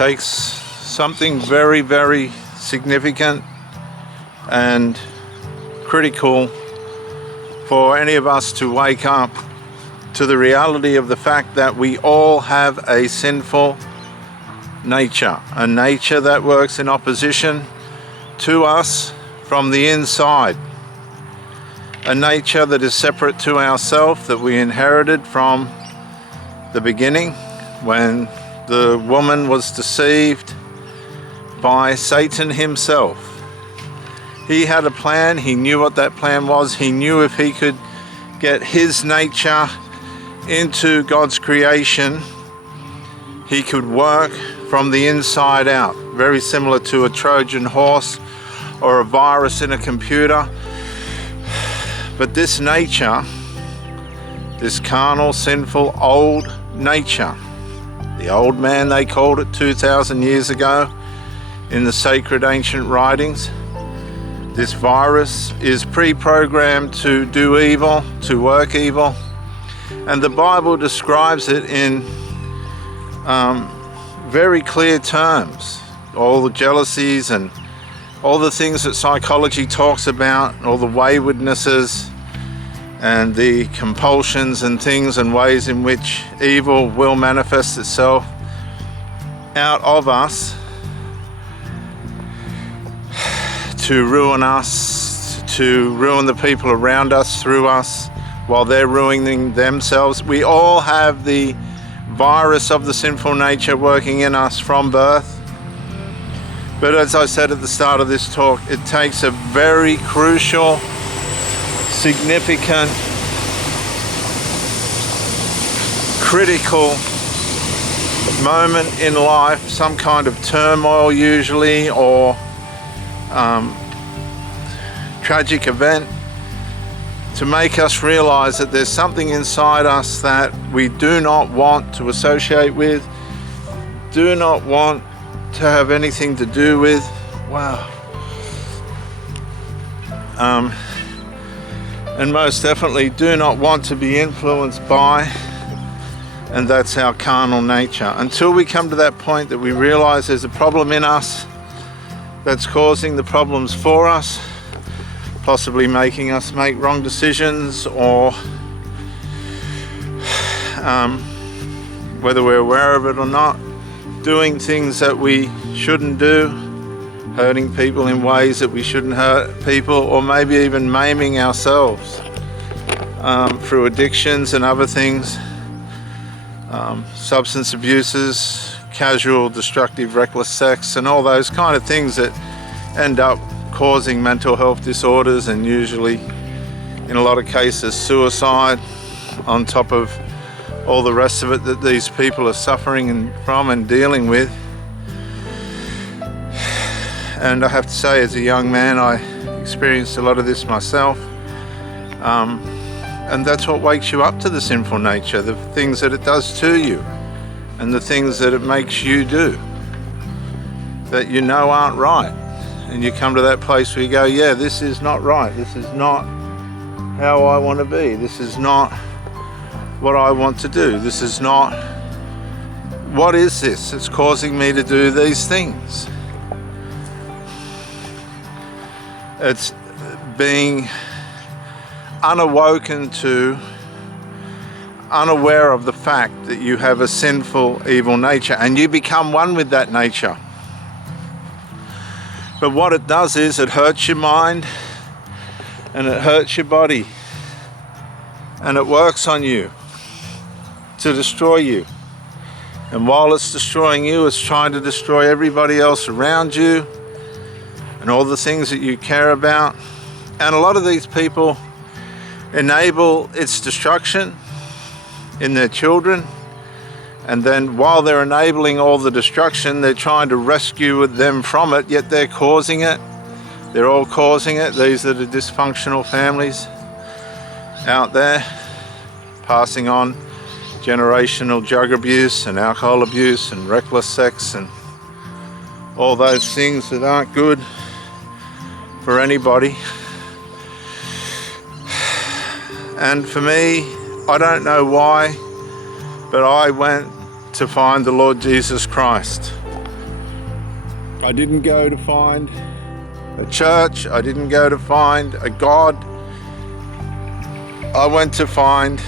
takes something very, very significant and critical for any of us to wake up to the reality of the fact that we all have a sinful nature, a nature that works in opposition to us from the inside, a nature that is separate to ourselves, that we inherited from the beginning when the woman was deceived by Satan himself. He had a plan. He knew what that plan was. He knew if he could get his nature into God's creation, he could work from the inside out. Very similar to a Trojan horse or a virus in a computer. But this nature, this carnal, sinful, old nature, the old man they called it 2,000 years ago in the sacred ancient writings, this virus is pre-programmed to do evil, to work evil, and the Bible describes it in very clear terms. All the jealousies and all the things that psychology talks about, all the waywardnesses and the compulsions and things and ways in which evil will manifest itself out of us to ruin us, to ruin the people around us through us while they're ruining themselves. We all have the virus of the sinful nature working in us from birth. But as I said at the start of this talk, it takes a very crucial, significant, critical moment in life, some kind of turmoil usually, or tragic event, to make us realize that there's something inside us that we do not want to associate with, do not want to have anything to do with. Wow. And most definitely do not want to be influenced by, and that's our carnal nature. Until we come to that point that we realize there's a problem in us that's causing the problems for us, possibly making us make wrong decisions, or whether we're aware of it or not, doing things that we shouldn't do, hurting people in ways that we shouldn't hurt people, or maybe even maiming ourselves through addictions and other things, substance abuses, casual, destructive, reckless sex, and all those kind of things that end up causing mental health disorders, and usually in a lot of cases suicide, on top of all the rest of it that these people are suffering from and dealing with. And I have to say, as a young man, I experienced a lot of this myself, and that's what wakes you up to the sinful nature, the things that it does to you and the things that it makes you do that you know aren't right. And you come to that place where you go, yeah, this is not right. This is not how I want to be. This is not what I want to do. This is not, what is this? It's causing me to do these things. It's being unawoken to, unaware of the fact that you have a sinful, evil nature, and you become one with that nature. But what it does is it hurts your mind and it hurts your body, and it works on you to destroy you. And while it's destroying you, it's trying to destroy everybody else around you and all the things that you care about. And a lot of these people enable its destruction in their children, and then while they're enabling all the destruction, they're trying to rescue them from it, yet they're causing it. They're all causing it. These are the dysfunctional families out there, passing on generational drug abuse and alcohol abuse and reckless sex and all those things that aren't good for anybody. And for me, I don't know why, but I went to find the Lord Jesus Christ. I didn't go to find a church. I didn't go to find a God. I went to find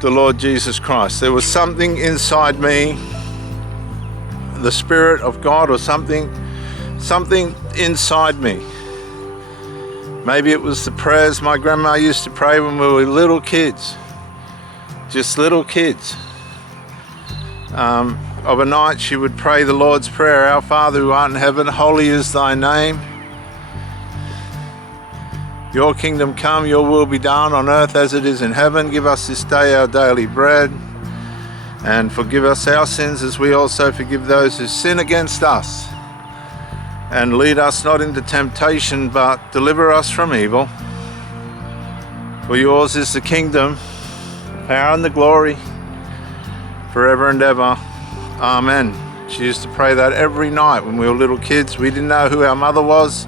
the Lord Jesus Christ. There was something inside me, the Spirit of God, or something inside me. Maybe it was the prayers my grandma used to pray when we were little kids, just little kids. Of a night she would pray the Lord's Prayer, Our Father who art in heaven, holy is thy name. Your kingdom come, your will be done on earth as it is in heaven. Give us this day our daily bread, and forgive us our sins as we also forgive those who sin against us. And lead us not into temptation, but deliver us from evil. For yours is the kingdom, the power and the glory, forever and ever. Amen. She used to pray that every night when we were little kids. We didn't know who our mother was.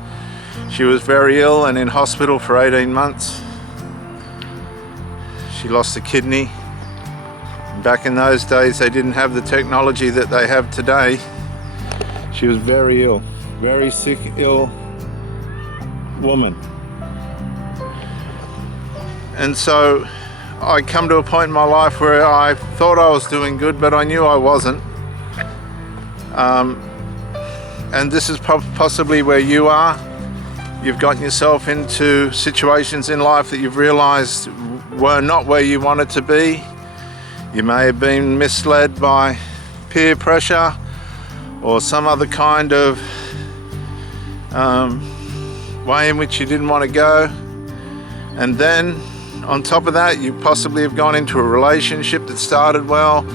She was very ill and in hospital for 18 months. She lost a kidney. Back in those days, they didn't have the technology that they have today. She was very ill, very sick, ill woman. And so I come to a point in my life where I thought I was doing good, but I knew I wasn't. And this is possibly where you are. You've gotten yourself into situations in life that you've realized were not where you wanted to be. You may have been misled by peer pressure or some other kind of way in which you didn't want to go. And then on top of that, you possibly have gone into a relationship that started well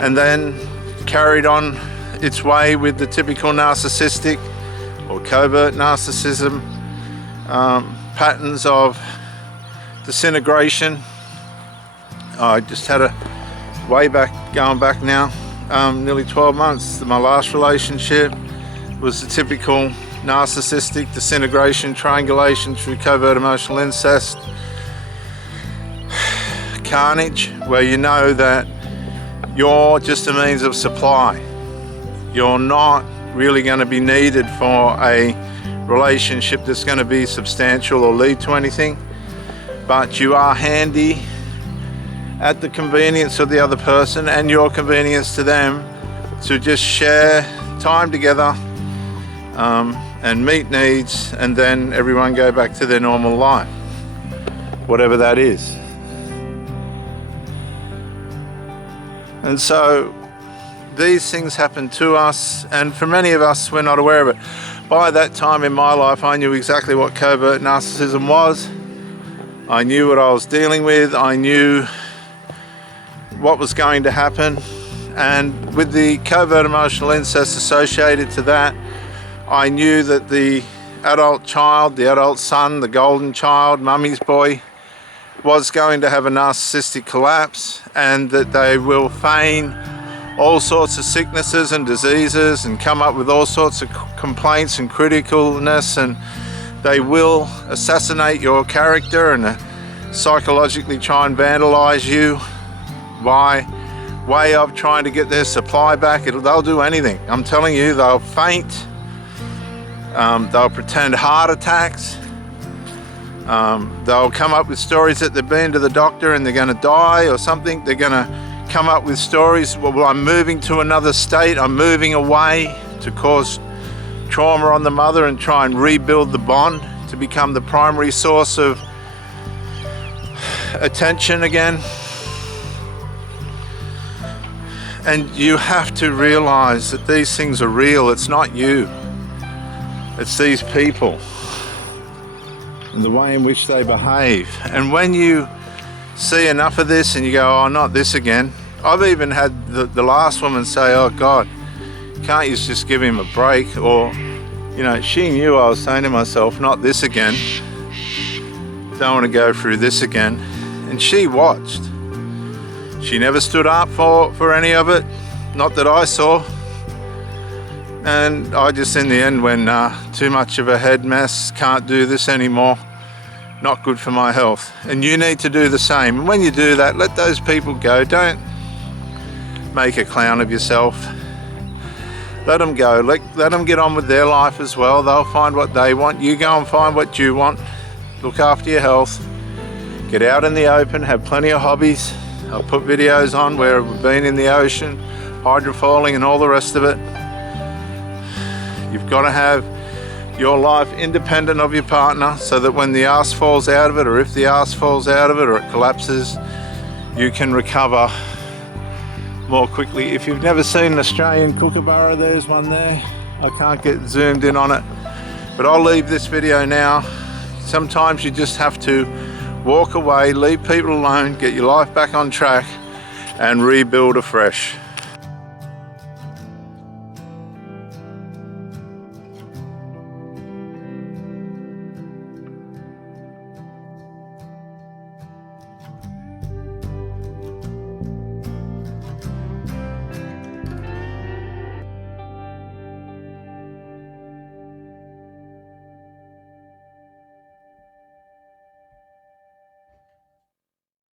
and then carried on its way with the typical narcissistic or covert narcissism patterns of disintegration. I just had a going back now, nearly 12 months. My last relationship was the typical narcissistic disintegration, triangulation through covert emotional incest, carnage, where you know that you're just a means of supply. You're not really going to be needed for a relationship that's going to be substantial or lead to anything, but you are handy at the convenience of the other person and your convenience to them to just share time together and meet needs, and then everyone go back to their normal life, whatever that is. And so these things happen to us, and for many of us, we're not aware of it. By that time in my life, I knew exactly what covert narcissism was. I knew what I was dealing with. I knew what was going to happen. And with the covert emotional incest associated to that, I knew that the adult child, the adult son, the golden child, mummy's boy, was going to have a narcissistic collapse, and that they will feign all sorts of sicknesses and diseases and come up with all sorts of complaints and criticalness, and they will assassinate your character and psychologically try and vandalize you by way of trying to get their supply back. They'll do anything. I'm telling you, they'll faint. They'll pretend heart attacks. They'll come up with stories that they've been to the doctor and they're going to die or something. They're going to come up with stories, well, I'm moving to another state, I'm moving away, to cause trauma on the mother and try and rebuild the bond, to become the primary source of attention again. And you have to realize that these things are real. It's not you. It's these people and the way in which they behave. And when you see enough of this and you go, oh, not this again. I've even had the last woman say, oh God, can't you just give him a break? Or, you know, she knew I was saying to myself, not this again. Don't want to go through this again. And she watched. She never stood up for any of it, not that I saw. And I just, in the end, when too much of a head mess, can't do this anymore, not good for my health. And you need to do the same. And when you do that, let those people go. Don't make a clown of yourself. let them go. Let them get on with their life as well. They'll find what they want. You go and find what you want. Look after your health. Get out in the open, have plenty of hobbies. I'll put videos on where we've been in the ocean, hydrofoiling and all the rest of it. You've got to have your life independent of your partner so that when the arse falls out of it, or if the arse falls out of it, or it collapses, you can recover more quickly. If you've never seen an Australian kookaburra, there's one there. I can't get zoomed in on it, but I'll leave this video now. Sometimes you just have to walk away, leave people alone, get your life back on track and rebuild afresh.